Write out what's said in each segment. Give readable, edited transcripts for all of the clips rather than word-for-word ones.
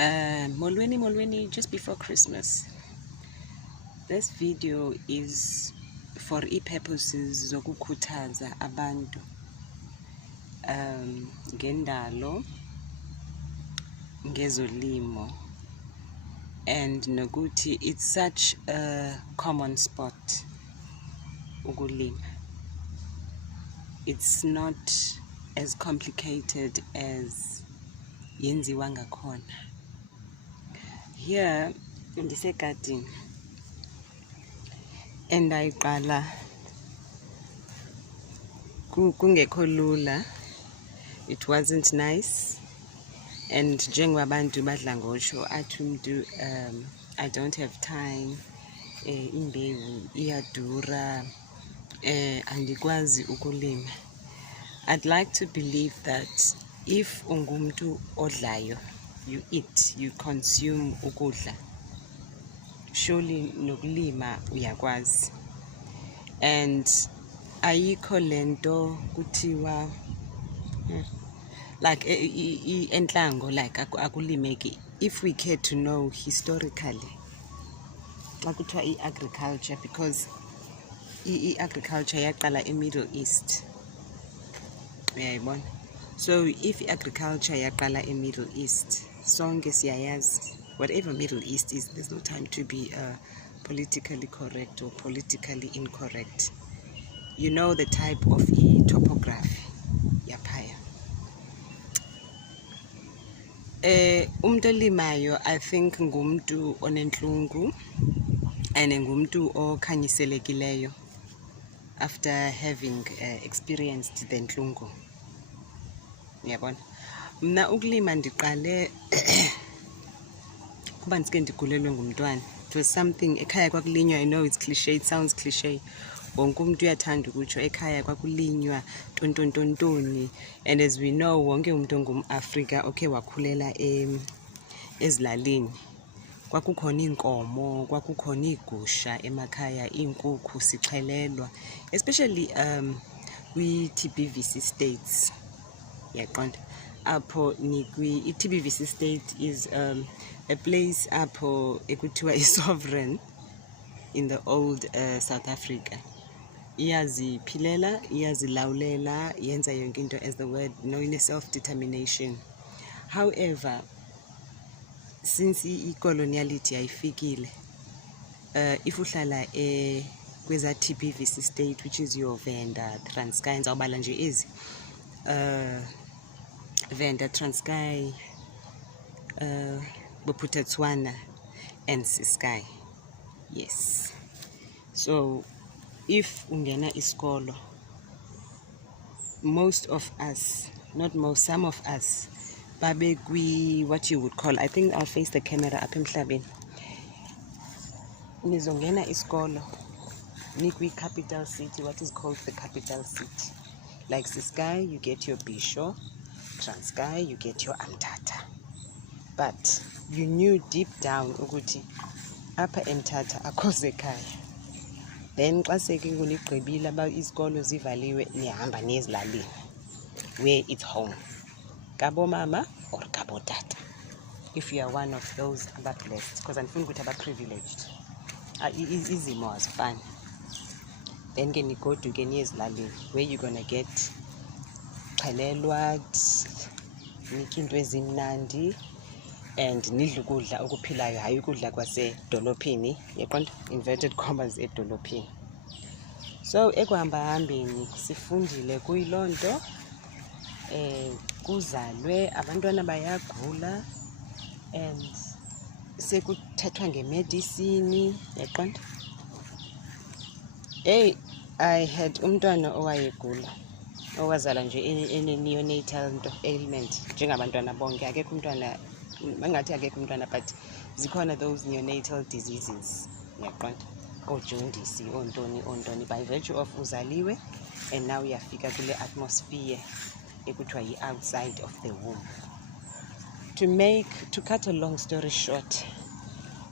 Molweni, just before Christmas. This video is for purposes zokukhuthaza abantu ngendalo, ngezolimo, and nokuthi it's such a common spot ukulima. It's not as complicated as yenziwa ngakhona. Here ndisegadini and ayiqala kungekho lula. It wasn't nice, and njengoba abantu badla ngosho athi umuntu I don't have time, imbewu iyadura, andikwazi ukulima. I'd like to believe that if ungumuntu odlayo, you eat, you consume ukudla, surely nokulima uyakwazi. And ayikho lento kuthiwa like entlango, like akulimeki. If we care to know historically xa kuthiwa agriculture, because agriculture yaqala eMiddle East, uyayibona. So if agriculture yaqala eMiddle East, sonke siyayazi, whatever Middle East is, there's no time to be politically correct or politically incorrect. You know the type of topography yaphaya. Umuntu olimayo, I think ngumuntu onenhlungu and ngumuntu okhanyiselekileyo after having experienced the nhlungu. Yabona, mna ukulima ndiqale kuba ndisike ndigulelwe ngumntwana. It was something ekhaya kwakulinywa. I know it's cliche, it sounds cliche. Wonke umuntu uyathanda ukutsho ekhaya kwakulinywa tontontoni. And as we know, wonke umuntu ongumAfrika okhe wakhulela ezilalini, kwakukhona inkomo, kwakukhona igusha emakhaya, inkukhu sixhelelwa, especially kwi-TBVC states. Yaqonda apho i-TBVC state is a place apho ekuthiwa is-sovereign in the old South Africa. Iyaziphilela, iyazilawulela, yenza yonke into, as the word, in a self-determination. However, since i-coloniality ayifikile, if uhlala kweza TBVC state, which is your Venda, Transkei, ngizawubala nje ezi Venda, Transkei, Bophuthatswana and Ciskei. Yes. So if ungena iskolo, most of us, not most, some of us, babe kwi what you would call, I think I'll face the camera up emhlabeni. Nizongena iskolo nikwi capital city, what is called the capital city. Like Ciskei, you get your Bisho. Transkei, you get your Amtata. But you knew deep down ukuthi apha eMthatha akho zekhaya. Then xa seke kunigqibile about izikolo zivaliwe, nihamba nezilalini where it's home, kabo mama or kabo tata, if you are one of those blessed, because andifuni ukuthi aba-privileged. Izimo azifani. Then ke nigoduke niyezilalini where you're gonna get xhelelwa, nitye into ezimnandi, and nidle ukudla okuphilayo, hayi ukudla kwasedolophini, yaqonda, inverted commas, edolophini. So ekuhambahambeni sifundile kuyiloo nto, kuzalwe abantwana bayagula and sekuthethwa ngemedicine, yaqonda. I had umntwana owayegula, owazalwa nje ene-neonatal ailment njengabantwana bonke. Akekho umntwana, engathi akekho umntwana, but zikhona those neonatal diseases, yaqonda, oojondisi, ontoni, by virtue of uzaliwe and now uyafika kule atmosphere ekuthiwa yi-outside of the womb. To cut a long story short,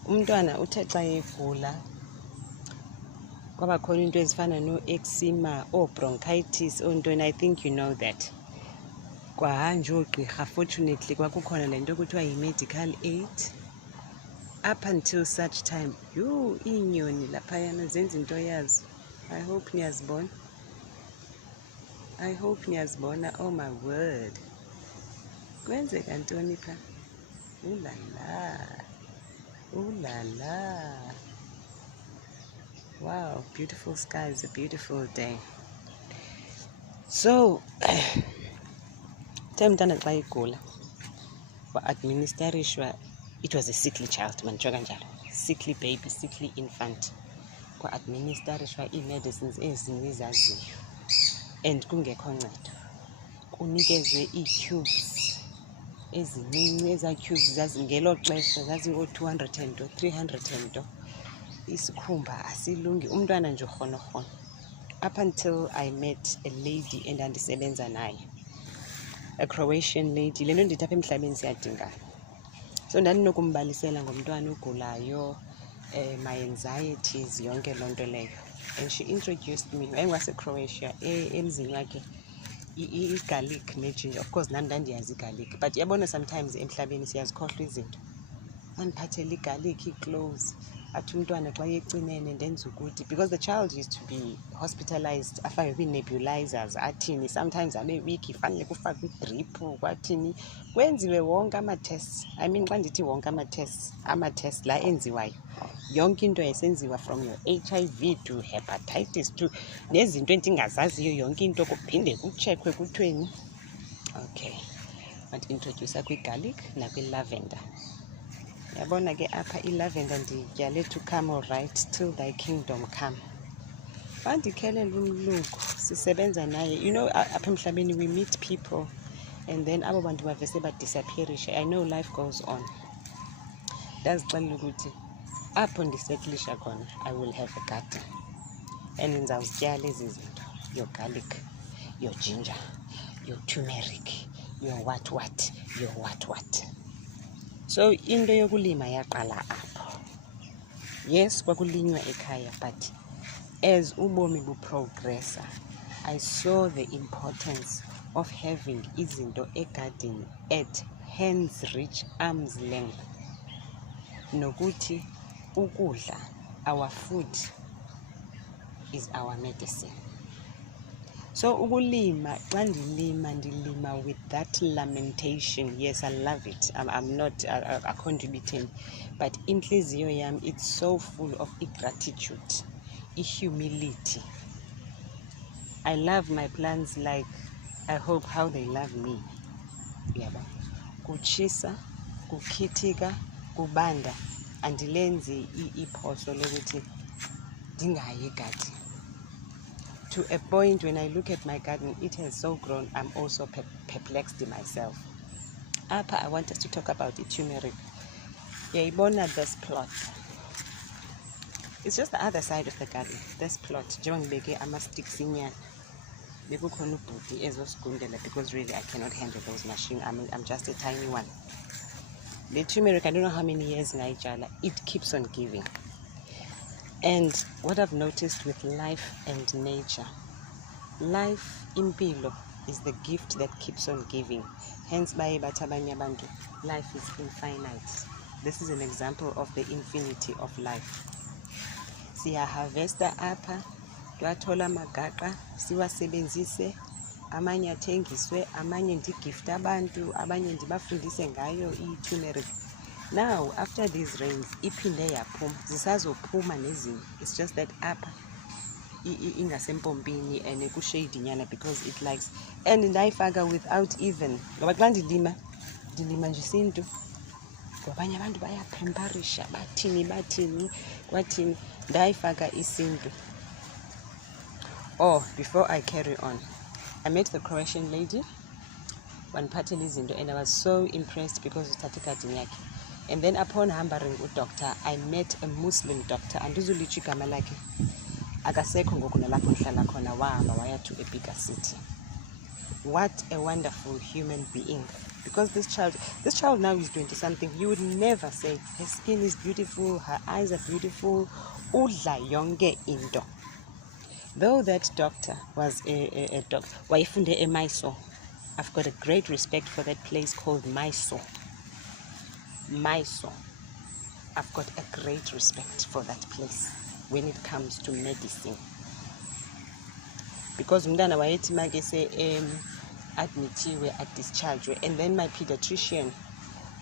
umntwana uthe xa egula kwaba khona into ezifana no-eczema, bronchitis, ontoni. I think you know that. kwahanje oogqirha. Fortunately kwakukhona le nto kuthiwa yi-medical aid. Up until such time, yhu, iinyoni laphayana zenza into yazo. I hope niyazibona. Oh my word. Kwenzeka ntoni pha? Ulala. Wow, beautiful skies, a beautiful day. So time mntana xa igula wa-administerishwa, it was a sickly child, manditsho kanjalo, sickly baby, sickly infant. Kwa-administerishwa ii-medicines ezinizaziyo and kungekho ncedo. Kunikezwe ii-tubes ezincinci. Ezaa tubes ngelo xesha zazingoo-200 and 300 and isikhumba asilungi, umntwana nje urhonorhono. Up until I met a lady endandisebenza naye, a Croatian lady. Le nto ndithi apha emhlabeni siyadingana. So ndandinokumbalisela ngomntwana ogulayo, my anxieties, yonke loo nto leyo. And she introduced me, wayengaseCroatia, emzini wakhe i-garlic ne-ginger. Of course, ndandiyazi i-garlic, but yabona sometimes emhlabeni siyazikhohlwa izinto. Wandiphathela i-garlic, ii-cloves, athi umntwana xa yecinene ndenza ukuthi, because the child used to be hospitalized, afakwe kwii-nebulizers, athini, sometimes abe weak, fanele kufakwe idrip, kwathini, kwenziwe wonke ama-tests. I mean, xa ndithi wonke ama-tests la enziwayo, yonke into yayisenziwa from your HIV to hepatitis to nezinto endingazaziyo, yonke into kuphinde kutshekwe kuthweni. Okay, wandiintrodyusa kwi-garlic nakwi-lavender. Yabona ke apha i-lavender ndiyityale to come all right till thy kingdom come. Wandikhelela umlungu, sisebenza naye. You know, apha emhlabeni we meet people and then abo bantu bavese badisappearishe. I know life goes on. Ndazixelela ukuthi apho ndisekilisha khona, I will have a garden and ndizawuzityala ezi zinto, your garlic, your ginger, your turmeric, your what, your what. So into yokulima yaqala apho. Yes, kwakulinywa ekhaya, but as ubomi buprogressa, I saw the importance of having izinto egadini at hands reach, arm's length. Nokuthi ukudla, our food is our medicine. So ukulima, xa ndilima with that lamentation. Yes, I love it. I'm not contributing, but inhliziyo yam, it's so full of gratitude, humility. I love my plants like I hope how they love me. Yaba. Kuchisa, kukitika, kubanda, andilenzi iphoso lokuthi ndingayi gadi. To a point when I look at my garden, it has so grown, I'm also perplexed myself. Apha, I want us to talk about the turmeric. Yayibona this plot. It's just the other side of the garden. This plot. Njengobeke ama-sticks inyana. Bekukhona ubhuti ezosigundela because really I cannot handle those machines. I'm just a tiny one. The turmeric, I don't know how many years ngayitshala, it keeps on giving. And what I've noticed with life and nature, life, impilo, is the gift that keeps on giving. Hence, baye bathi abanye abantu, life is infinite. This is an example of the infinity of life. Siya harvesta apha, twathola amagaqa, siwasebenzise, amanye athengiswe, amanye ndigifte abantu, abanye ndibafundise ngayo i-turmeric. Now, after these rains, iphinde yaphuma, zisazophuma nezinye. It's just that apha ingasempompini and kushade nyana because it likes. And ndayifaka without even, ngoba xa ndilima nje isintu. Abanye abantu bayaphembarisha, bathini, kwathini, ndayifaka isintu. Oh, before I carry on, I met the Croatian lady, waniphathela izinto, and I was so impressed because uthatha igadini yakhe. And then upon hampering udoctor, I met a Muslim doctor, andizulitsho igama lakhe, akasekho ngoku nalapho ndihlala khona, wahamba waya to a bigger city. What a wonderful human being. Because this child now is 20-something. You would never say her skin is beautiful, her eyes are beautiful, udla yonke into. Though that doctor was a doctor, wayefunde eMysore. I've got a great respect for that place called Mysore. Mysore. I've got a great respect for that place when it comes to medicine. Because umntana wayethi make se admittiwe, discharged, and then my pediatrician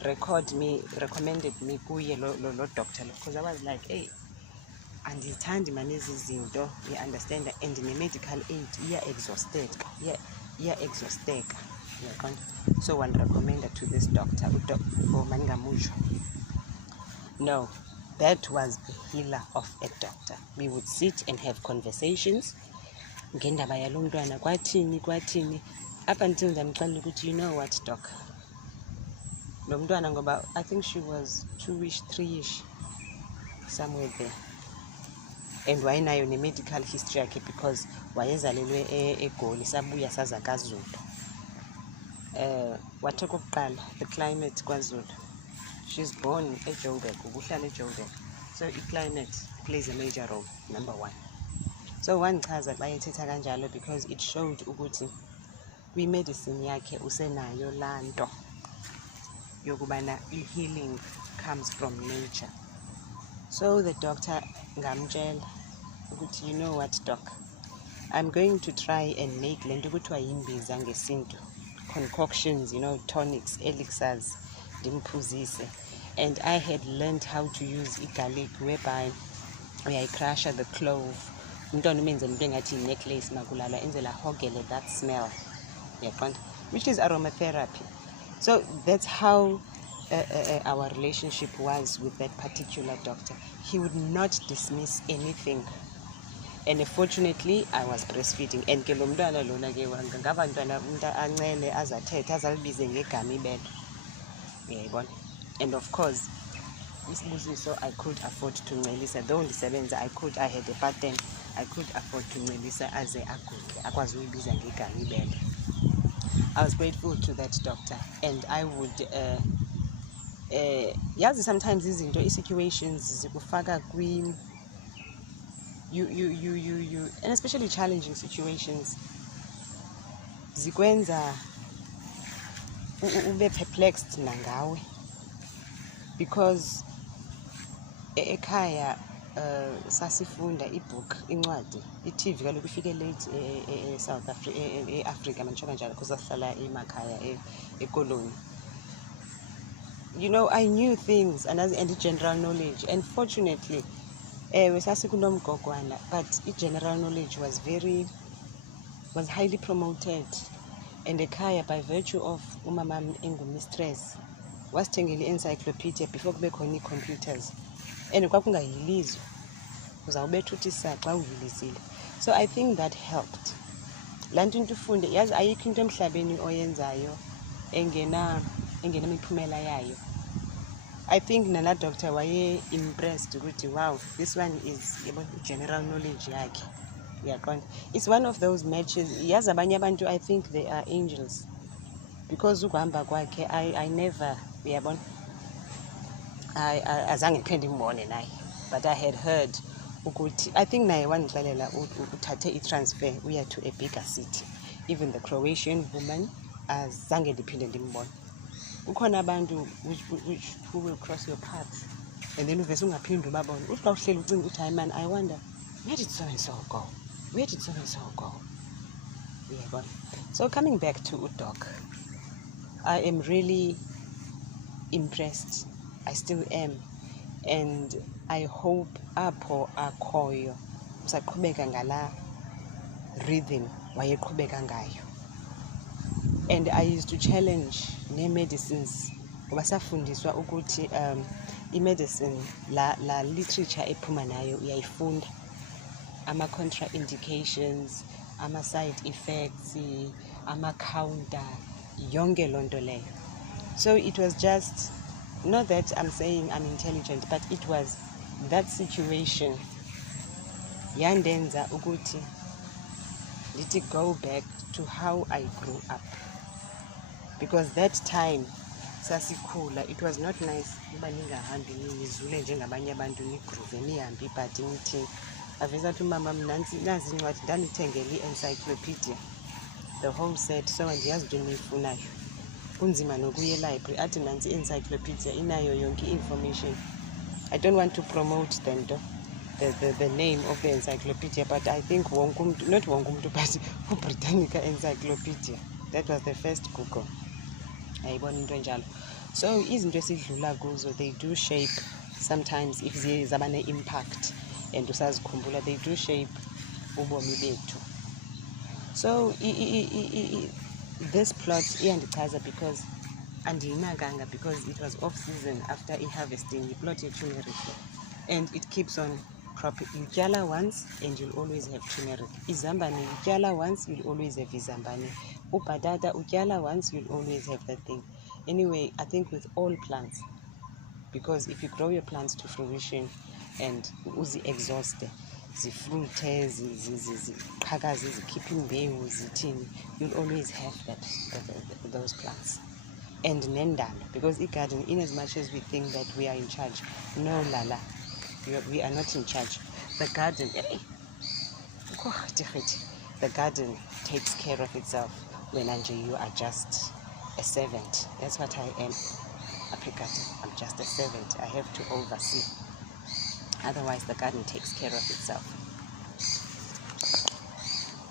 recommended me kuye lo doctor, because I was like, hey, andizithandi mani ezi zinto, you understand, and ne-medical aid iya-exhausteka. So one recommended to this doctor, no, that was the healer of a doctor. We would sit and have conversations ngendaba yalo mntwana, kwathini up until ndamxelela ukuthi, you know what, doc, lo mntwana ngoba I think she was 2ish 3ish somewhere there, and wayenayo ne-medical history yakhe because wayezalelwe eGoli sabuya saza KwaZulu. Wathi okokuqala, the climate KwaZulu, she's born eJoburg, ubuhlala eJoburg, so i-climate plays a major role, number one. So wangichaza xa ethetha kanjalo because it showed ukuthi kwi-medicine yakhe usenayo laa nto yokubana i-healing comes from nature. So the doctor ngamtshela ukuthi, you know what, doc, I'm going to try and make le nto kuthiwa yimbiza ngesintu, concoctions, you know, tonics, elixirs, ndimphuzise. And I had learned how to use garlic, whereby I crush the clove, umntwana umenzela into engathi necklace makulala, enzela hogele that smell, which is aromatherapy. So that's how our relationship was with that particular doctor. He would not dismiss anything. And fortunately, I was breastfeeding. And ke lo mntwana lona ke ngabantwana umuntu ancele azathethe azalibize ngegama ibele. Uyayibona? And of course, isibusiso I could afford to ncelisa. Though ndisebenza, I had a pattern. I could afford to ncelisa aze aguqe akwazi uyibiza ngegama ibele. I was grateful to that doctor, and I would yazi sometimes izinto situations zikufaka kwi you and especially challenging situations zikwenza ube perplexed nangawe, because ekhaya sasifunda ibook, incwadi, i-TV kaloku ifike late South Africa, eAfrica mantsho kanjalo, because sasihlala emakhaya ekoloni. You know, I knew things and the general knowledge, and fortunately sasikunomgogwana, but general knowledge was highly promoted. And ekhaya, by virtue of umama engumistress, wasithengela i-encyclopedia before kube khona ii-computers, and kwakungayilizwa, uzawubetha uthi saa xa uyilizile. So I think that helped. Laa nto into ufunde, yazi ayikho into emhlabeni oyenzayo engenamiphumela yayo. I think nala doctor waye impressed ukuthi, wow, this one is general knowledge yakhe. Uyaqonda? It's one of those matches. Yazi abanye abantu, I think they are angels, because ukuhamba kwakhe I never, uyabona, azange ndiphinde ndimbone naye, but I had heard ukuthi, I think naye wandixelela uthathe i-transfer uya to a bigger city. Even the Croatian woman, azange ndiphinde ndimbone. Ukhona abantu who will cross your path, and then uvese ungaphinde ubabone. Uthi xa uhleli ucinga ukuthi, hayi man, I wonder, where did so and so go? Where did so and so go? Yeah, so coming back to uDoc, I am really impressed. I still am, and I hope apho akhoyo usaqhubeka ngala rhythm wayeqhubeka ngayo. And I used to challenge ne-medicines, ngoba safundiswa ukuthi i-medicine la literature ephuma nayo uyayifunda, ama-contraindications, ama-side effects, ama-counter, yonke loo nto leyo. So it was just, not that I'm saying I'm intelligent, but it was that situation yandenza ukuthi ndithi go back to how I grew up. Because that time sasikhula, it was not nice uba ningahambi nizule njengabanye abantu nigroove nihambe ibhadi nithini. Aveza ukuthi umama nazi incwadi ndanithengela i-encyclopedia, the whole set. So andiyazi into eniyifunayo, kunzima nokuya elibrary athi nansi encyclopedia inayo yonke information. I don't want to promote the name of the encyclopedia, but I think not wonke umntu, but uBritannica Encyclopedia, that was the first Google. Ayibona into enjalo. So izinto esidlula kuzo, they do shape sometimes, if ziye zaba ne-impact and usazikhumbula, they do shape ubomi bethu. So this plot iyandichaza because andiyinakanga, because it was off season after harvesting plot turmeric, and it keeps on cropping. You tyala once and you'll always have turmeric. Izambane, you tyala once, you'll always have izambane. Ubhatata, utyala once, you'll always have that thing. Anyway, I think with all plants, because if you grow your plants to fruition and uzi-exhaust, zifruthe, ziqhakaze, zikhiphe imbewu, zithini, you'll always have those plants. And nendalo, because in garden, in as much as we think that we are in charge, no, Lala, we are not in charge. The garden, the garden takes care of itself. When you are just a servant. That's what I am. I'm just a servant. I have to oversee. Otherwise, the garden takes care of itself.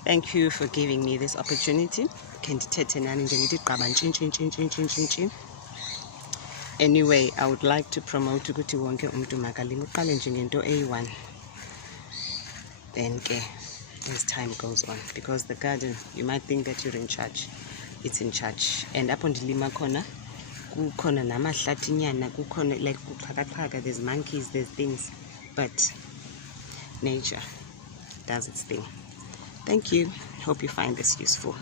Thank you for giving me this opportunity. Anyway, I would like to promote ukuthi wonke umuntu makalime uqale nje ngento eyi-1. Then as time goes on, because the garden, you might think that you're in charge. It's in charge. And up on the lima corner, kukhona namahlatinyana, kukhona like kuxhakaxhaka, there's monkeys, there's things, but nature does its thing. Thank you. Hope you find this useful.